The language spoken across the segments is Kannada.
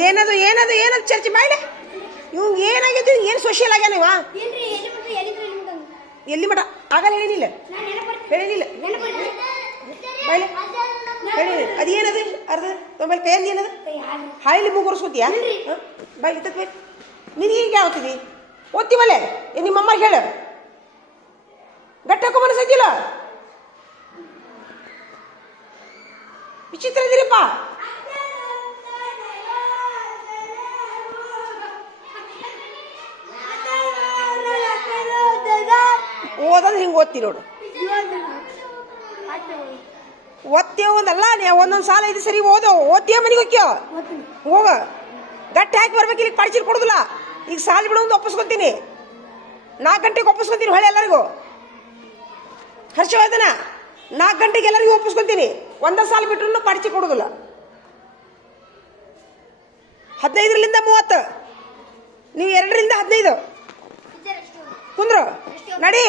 ಏನದು ಏನದು ಏನದು ಚರ್ಚೆ ಮಾಡಿ ಇವ್ ಏನಾಗಿದೆ ಏನು ಸೋಷಿಯಲ್ ಆಗ್ಯಾನ ಇವ? ಎಲ್ಲಿ ಮಠ ಆಗಲ್ಲ ಹೇಳಿಲ್ಲ ನೆನಪು ಬಾಯ್ಲೆ. ಹೇಳಿಲ್ಲ ಅದು ಏನದು? ಅರ್ಧ ತೊಂಬಲ್ ಕೈಯಲ್ಲಿ ಏನದು? ಹಾಯ್ಲಿ ಮೂಗುರ್ಸ್ಕೊತೀಯ? ಬಾಯ್ ಇತ್ತತ್ ಬೈ. ನಿನಗೆ ಈಗ ಯಾವತ್ತಿದಿ ಓದ್ತೀವಲ್ಲೇ? ಏ ನಿಮ್ಮ ಅಮ್ಮ ಹೇಳು. ಗಟ್ಟಕ್ಕೂ ಮನಸ್ಸೈತಿಲ್ಲ ವಿಚಿತ್ರ ಇದೀರಿಪ್ಪ ಓದಂದ್ರೆ ಹಿಂಗೆ ಓದ್ತಿ ನೋಡು. ಓದ್ತೇವ ಒಂದಲ್ಲ ನೀ, ಒಂದೊಂದು ಸಾಲ ಇದು ಸರಿ ಓದೋ. ಓದ್ತೀಯ ಮನೆಗೆ ಹೋಗ್ಯೋ? ಹೋಗ. ಗಟ್ಟಿ ಹಾಕಿ ಬರ್ಬೇಕು ಇಲ್ಲಿ ಪಡಿಸಿ ಕೊಡುದಿಲ್ಲ. ಈಗ ಸಾಲ ಬಿಡು ಒಂದು ಒಪ್ಪಿಸ್ಕೊತೀನಿ. ನಾಲ್ಕು ಗಂಟೆಗೆ ಒಪ್ಪಿಸ್ಕೊತೀನಿ ಹೊಳೆ ಎಲ್ಲರಿಗೂ. ಹರ್ಷವರ್ಧನ, ನಾಲ್ಕು ಗಂಟೆಗೆ ಎಲ್ಲರಿಗೂ ಒಪ್ಪಿಸ್ಕೊತೀನಿ. ಒಂದೇ ಸಾಲ ಬಿಟ್ಟರು ಪಡಿಸಿ ಕೊಡುದಿಲ್ಲ. ಹದಿನೈದರಿಂದ ಮೂವತ್ತು. ನೀವು ಎರಡರಿಂದ ಹದಿನೈದು. ಕುಂದ್ರು. ನಡಿ.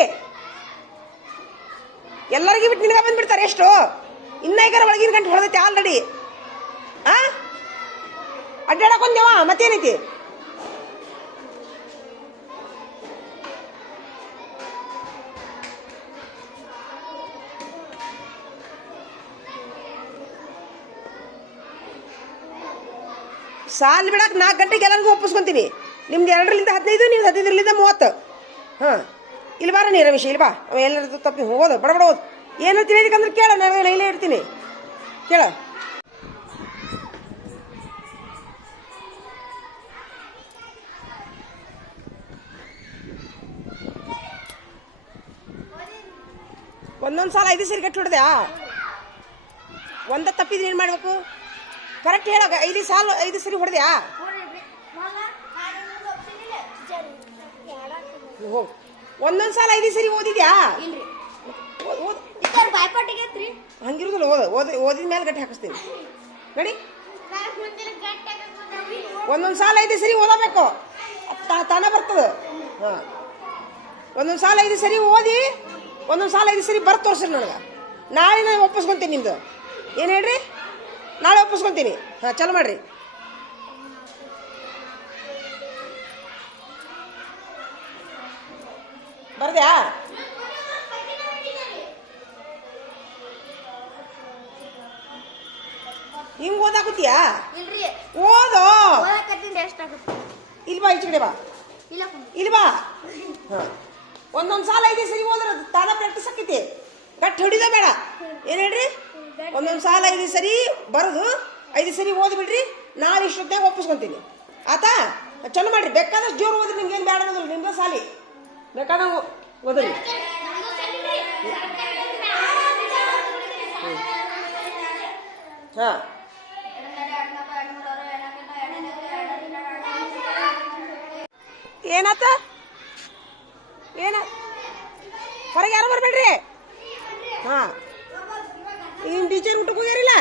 ಎಲ್ಲರಿಗೂ ಬಿಟ್ಟು ನಿನಗೆ ಬಂದ್ಬಿಡ್ತಾರೆ ಎಷ್ಟು? ಇನ್ನ ಒಳಗಿನ ಗಂಟೆ ಹೊಡೆದೈತಿ ಆಲ್ರೆಡಿ ಆ? ಅಡ್ಡಾಡಕ್ ಒಂದೇವ ಮತ್ತೇನೈತಿ? ಸಾಲ್ ಬಿಡಕ್ಕೆ ನಾಲ್ಕು ಗಂಟೆಗೆ ಎಲ್ಲರಿಗೂ ಒಪ್ಪಿಸ್ಕೊಂತೀನಿ. ನಿಮ್ದು ಎರಡರಿಂದ ಹದಿನೈದು ನೀವು ಹದಿನೈದರಿಂದ ಮೂವತ್ತು. ಹಾಂ. ಇಲ್ಲಿ ಬಾರ ನೀ ರಮೇಶ್ ಇಲ್ಲಿ ಬಾ. ಅವ ಎಲ್ಲರದ್ದು ತಪ್ಪಿ ಹೋಗೋದು ಬಡ ಬಡ ಹೋದು ಏನು ತಿಳಿದಕ್ಕಂದ್ರೆ ಕೇಳ ನಾನು ಇಲ್ಲೇ ಇಡ್ತೀನಿ ಕೇಳ. ಒಂದೊಂದು ಸಾಲ ಐದು ಸರಿ ಕಟ್ಟಿ ಹೊಡೆದ್ಯಾ ಒಂದ ತಪ್ಪಿದ್ರೆ ಏನು ಮಾಡಬೇಕು? ಕರೆಕ್ಟ್ ಹೇಳೋಗ ಐದು ಸಾಲ ಐದು ಸರಿ ಹೊಡೆದ್ಯಾ ಹೋಗು ಒಂದೊಂದು ಸಾಲ ಐದು ಸರಿ ಓದಿದ್ಯಾ? ಇಲ್ರಿ. ಬಾಯ್ಪಾಟಿಗೆ ಐತ್ರಿ. ಹಂಗಿರುದಿಲ್ಲ ಓದ ಓದ ಓದಿದ ಮೇಲೆ ಗಟ್ಟಿ ಹಾಕಿಸ್ತೀನಿ. ನಡಿ. ಒಂದೊಂದು ಸಾಲ ಐದು ಸರಿ ಓದಬೇಕು. ತಾನ ಬರ್ತದೆ. ಹಾಂ. ಒಂದೊಂದು ಸಾಲ ಐದು ಸರಿ ಓದಿ ಒಂದೊಂದು ಸಾಲ ಐದು ಸರಿ ಬರ್ತ ತೋರಿಸ್ರಿ ನನಗೆ. ನಾಳೆ ನಾನು ಒಪ್ಪಿಸ್ಕೊಂತೀನಿ ನಿಮ್ದು. ಏನು ಹೇಳ್ರಿ? ನಾಳೆ ಒಪ್ಪಿಸ್ಕೊಂತೀನಿ ಹಾಂ ಚಲೋ ಮಾಡ್ರಿ. ಬರ್ದ್ಯಾ? ಹಿಂಗ್ ಓದಾಕತ್ತೀಯಾ? ಓದೋ? ಇಲ್ಲಿ ಬಾ ಈಚೆ ಕಡೆ ಬಾ. ಇಲ್ಲ ಬಾ. ಒಂದೊಂದು ಸಾಲ ಐದು ಸರಿ ಓದ್ರ ತಾನ ಪ್ರಾಕ್ಟೀಸ್ ಆಕೈತಿ. ಗಟ್ಟಿ ಹೊಡಿದ ಬೇಡ. ಏನು ಹೇಳ್ರಿ? ಒಂದೊಂದು ಸಾಲ ಐದು ಸರಿ ಬರೋದು. ಐದು ಸರಿ ಓದ್ಬಿಡ್ರಿ. ನಾಳೆ ಇಷ್ಟೊತ್ತಾಗ ಒಪ್ಪಿಸ್ಕೊಂತೀನಿ. ಆತಾ? ಚಲೋ ಮಾಡ್ರಿ. ಬೇಕಾದಷ್ಟು ಜೋರು ಓದ್ರಿ ನಿಮ್ಗೆ ಏನು ಬೇಡ ಅನ್ನೋದಿಲ್ಲ. ನಿಮ್ಗೆ ಸಾಲಿ. ಬೇಕಾದಂಗೆ ಓದ್ರಿ. ಹಾಂ. ಏನ? ಹೊರಗೆ ಯಾರು ಬರಬೇಡ್ರಿ? ಹಾಂ. ಈಗ ಟೀಚರ್ ಊಟಕ್ಕೆ ಹೋಗ್ಯಾರಿಲ್ಲ?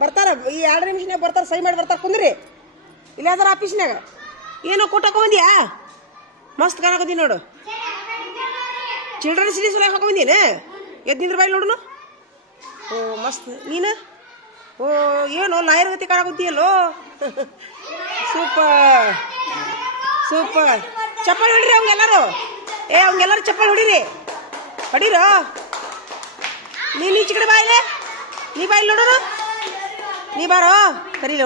ಬರ್ತಾರ, ಈ ಎರಡು ನಿಮಿಷನಾಗ ಬರ್ತಾರ ಸೈ ಮಾಡಿ ಬರ್ತಾರ, ಕುಂದ್ರಿ. ಇಲ್ಲ ಆಫೀಸ್ನಾಗ ಏನೋ ಕೊಟ್ಟಕ್ಕೆ ಬಂದ್ಯಾ ಮಸ್ತ್ ಕಾಣಕತ್ತೀನಿ ನೋಡು. ಚಿಲ್ಡ್ರನ್ಸ್ ಡೇ ಒಳಗೆ ಹಾಕೊಂಬಂದೀನಿ ಎದ್ದು ನಿಂದ್ರ ಬಾಯಿ ನೋಡುನು? ಓ, ಮಸ್ತ್. ನೀನು? ಓ, ಏನು ಲಾಯರ್ ಗತಿ ಕಾಣಕತ್ತೀಯಲ್ಲೋ ಸೂಪರ್. ಸೂಪರ್. ಚಪ್ಪಲ್ ಹೊಡಿರಿ ಅವಂಗೆಲ್ಲರೂ ಏ ಅವಂಗೆಲ್ಲರೂ ಚಪ್ಪಲ್ ಹೊಡಿರಿ. ಹೊಡೀರೋ? ನೀನು ಈಚೆ ಕಡೆ ಬಾಯಿಲೆ? ನೀ ಬಾಯಿಲ್ ನೋಡೋಣ ನೀ ಬಾರೋ? ಕರೀಲಿ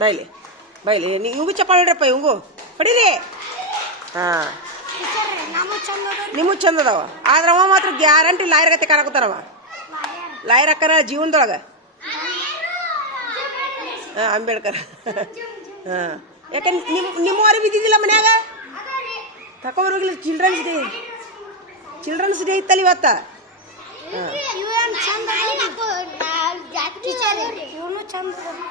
ಬಾಯ್ಲಿ ಬಾಯ್ಲಿ. ನೀ ಇವು ಚಪ್ಪಾಳೆ ಹೊಡ್ರಪ್ಪ ಇವಂಗು. ಹೊಡೀರಿ. ಹಾಂ. ನಿಮಗೂ ಚಂದ ಅದಾವ ಆದ್ರೆ ಅವ ಮಾತ್ರ ಗ್ಯಾರಂಟಿ ಲಾಯರ್ ಗತೆ ಕಾಣಕೋತಾರವ ಲಾಯರ್ ಅಕ್ಕನ ಜೀವನದೊಳಗೆ. ಹಾಂ ಅಂಬೇಡ್ಕರ್. ಹಾಂ. ಯಾಕಂದ್ರೆ ನಿಮ್ಮ ನಿಮ್ಮ ಅರಿವು ಬಿದ್ದಿದ್ದಿಲ್ಲ ಮನ್ಯಾಗ? ತಕೊಂಬರೋಗಿಲ್ಲ ಚಿಲ್ಡ್ರನ್ಸ್ ಡೇ ಚಿಲ್ಡ್ರನ್ಸ್ ಡೇ ಇತ್ತಲ್ಲ ಇವತ್ತ?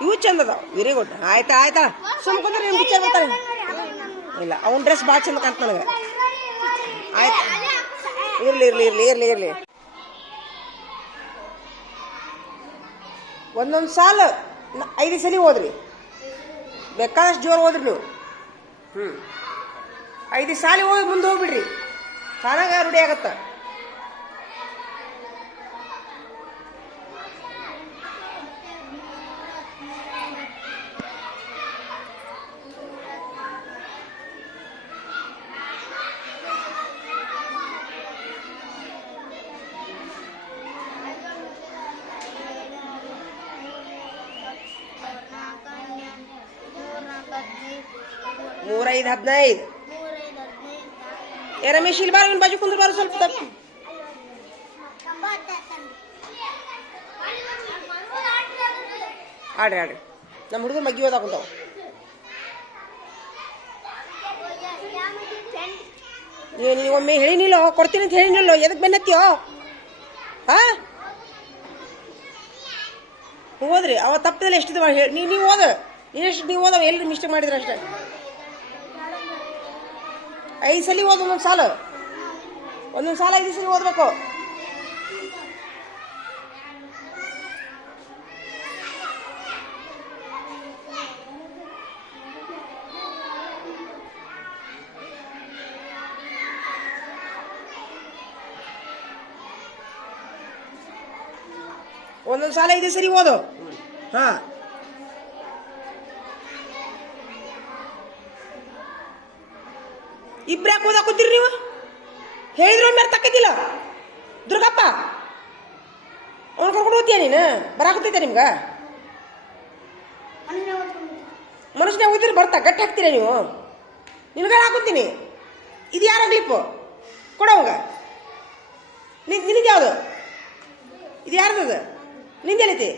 ಇವು ಚಂದ ಅದಾವ ವೆರಿ ಗುಡ್. ಆಯ್ತಾ ಆಯ್ತಾ. ಸುಮ್ಕೊಂಡ್ರೆ ನಿಮ್ಮ ಟೀಚರ್ ಬರ್ತಾರೆ ಇಲ್ಲ ಅವ್ನ ಡ್ರೆಸ್ ಭಾಳ ಚಂದ ಕಾಣ್ತ ನನಗೆ. ಆಯ್ತು. ಇರ್ಲಿ ಇರ್ಲಿ ಇರ್ಲಿ ಇರ್ಲಿ ಇರ್ಲಿ. ಒಂದೊಂದು ಸಾಲ ಐದು ಸಲ ಓದ್ರಿ ಬೇಕಾದಷ್ಟು ಜೋರು ಹೋದ್ರಿ ನೀವು. ಹ್ಞೂ ಐದು ಸಾಲ ಹೋಗಿ ಮುಂದೆ ಹೋಗ್ಬಿಡ್ರಿ. ತಾನಾಗ ರೂಢಿ ಆಗತ್ತ. ಮೂರೈದು ಹದಿನೈದು. ಏ ರಮೇಶ್, ಇಲ್ಲಿ ಬಾರ ಬಾಜು ಕುಂದ್ರ ಬಾರ ಸ್ವಲ್ಪ ತಪ್ಪು. ಆಡ್ರಿ ಆಡ್ರಿ. ನಮ್ಮ ಹುಡುಗರು ಮಗ್ಗಿ ಓದಾಕ ಕುಂತಾವ. ನೀವು ಒಮ್ಮೆ ಹೇಳಿನಿಲ್ಲೋ ಕೊಡ್ತೀನಿ ಅಂತ ಹೇಳಿನಿಲ್ಲೋ ಎದಕ್ಕೆ ಬೆನ್ನತ್ತಿಯೋ? ಹಾ? ಓದ್ರಿ ಅವ ತಪ್ಪದಲ್ಲಿ ಎಷ್ಟಿದ್ವಾ ಹೇಳಿ ನೀವು ನೀವು ಓದ ಎಷ್ಟು ನೀವು ಓದವ ಎಲ್ಲಿ ಮಿಸ್ಟೇಕ್ ಮಾಡಿದ್ರೆ ಅಷ್ಟೇ. ಐದು ಸಲ ಓದು ಒಂದೊಂದು ಸಾಲು. ಒಂದೊಂದು ಸಾಲ ಐದು ಸಲ ಓದಬೇಕು. ಒಂದೊಂದು ಸಾಲ ಐದು ಸರಿ ಓದು. ಹಾ. ಇಬ್ರು ಯಾಕೆ ಓದಾಕೋತೀರಿ ನೀವು? ಹೇಳಿದ್ರು ಮೇಲೆ ತಕ್ಕದಿಲ್ಲ ದುರ್ಗಪ್ಪ, ಅವ್ನು ಕರ್ಕೊಂಡು ಹೋಗ್ತೀಯ ನೀನು? ಬರಾಕತ್ತೈತೆ ನಿಮ್ಗೆ? ಮನುಷ್ಯನ ಓದಿದ್ರೆ ಬರ್ತಾ, ಗಟ್ಟಿ ಹಾಕ್ತೀರ ನೀವು? ನಿನ್ಗೆ ಹಾಕೋತೀನಿ? ಇದು ಯಾರ ಕ್ಲಿಪ್ಪು ಕೊಡೋವಾಗ ನಿನಗೆ ಯಾವುದು? ಇದು ಯಾರ್ದದು? ನಿಂದೆಲ್ಲೈತಿ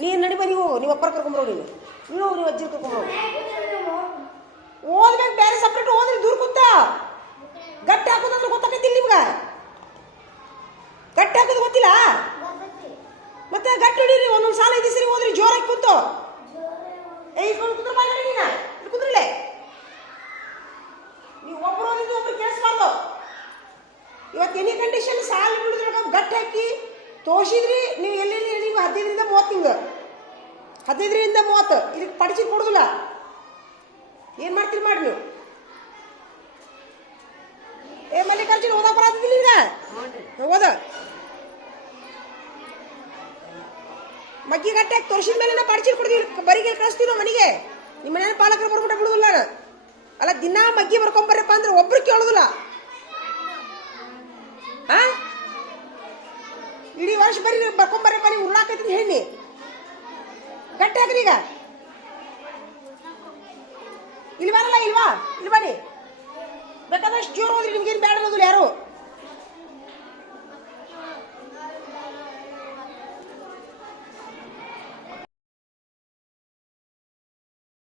ನೀನು ನಡಿ ಬನ್ನಿ ಹೋಗು. ನೀವು ಅಪ್ಪರ ಕರ್ಕೊಂಬರೋ ನೀವು ಹೋಗು, ನೀವು ಅಜ್ಜಿ ಕರ್ಕೊಂಬರೋ ಓದ್ಬೇಕು, ಬೇರೆ ಸಪ್ರೇಟ್ ಓದ್ರಿ, ದೂರ ಕೂತ. ಗಟ್ಟಿ ಹಾಕೋದಂದ್ರೆ ಗೊತ್ತಾಗೈತಿ ನಿಮ್ಗೆ? ಗಟ್ಟಿ ಹಾಕೋದು ಗೊತ್ತಿಲ್ಲ? ಮತ್ತೆ ಗಟ್ಟಿ ಹಿಡೀರಿ, ಒಂದೊಂದು ಸಾಲ ಐದು ಸರಿ ಓದ್ರಿ, ಜೋರಾಗಿ ಕೂತು. ಏ ಇಟ್ಕೊಂಡು ಕುಂದ್ರ ಮಾಡಿ ನೀನ ಇಲ್ಲಿ ನೀ ನೀವು ಒಬ್ಬರು ಓದಿದ್ದು ಒಬ್ರು ಕೇಳಿಸ್ಬಾರ್ದು. ಇವತ್ತು ಎನಿ ಕಂಡೀಷನ್ ಸಾಲ ಬಿಡಿದ್ರಾಗ ಗಟ್ಟಿ ಹಾಕಿ ತೋರಿಸಿದ್ರಿ, ನೀವು ಎಲ್ಲೆಲ್ಲಿ ನೀವು ಹದಿನೈದರಿಂದ ಮೂವತ್ತು ತಿಂಗಳು ಹದಿನೈದರಿಂದ ಮೂವತ್ತು. ಇದಕ್ಕೆ ಪಡಿಸಿ ಕೊಡುದಿಲ್ಲ. ಏನು ಮಾಡ್ತೀರಿ ಮಾಡಿ ನೀವು? ಏ, ಮಲ್ಲಿಕಾರ್ಜುನ್ ಓದಾ ಬರತ್ತಿಲ್ಲ ಈಗ? ಓದ ಮಗ್ಗಿ ಗಟ್ಟೆ ತೋರಿಸಿದ ಮೇಲೆ ಪಡಿಸಿ ಕೊಡ್ತೀವಿ ಬರಿಗೆ ಕಳಿಸ್ತೀವಿ ನಾವು ಮನೆಗೆ? ನಿಮ್ಮ ಮನೆಯ ಪಾಲಕರು ಬರ್ಬಿಟ್ಟು ಬಿಡುದಿಲ್ಲ ಅಲ್ಲ, ದಿನ ಮಗ್ಗಿ ಬರ್ಕೊಂಬರ್ರಪ್ಪ ಅಂದ್ರೆ ಒಬ್ರು ಕೇಳೋದಿಲ್ಲ. ಹಾ ಇಡೀ ವರ್ಷ ಬರೀ ಬರ್ಕೊಂಬರ್ರಪ್ಪ, ನೀವು ಉರುಳಾಕೈತಿ ಹೇಳಿ. ಗಟ್ಟಿ ಹಾಕ್ರಿ ಈಗ. ಇಲ್ಲಿ ಬರಲ್ಲ ಇಲ್ವಾ ಇಲ್ಲಿ ಬನ್ನಿ. ಬೇಕಾದಷ್ಟು ಜೋರು ಹೋದ್ರಿ ನಿಮ್ಗೇನು ಬೇಡ ಅನ್ನೋದಿಲ್ಲ ಯಾರು?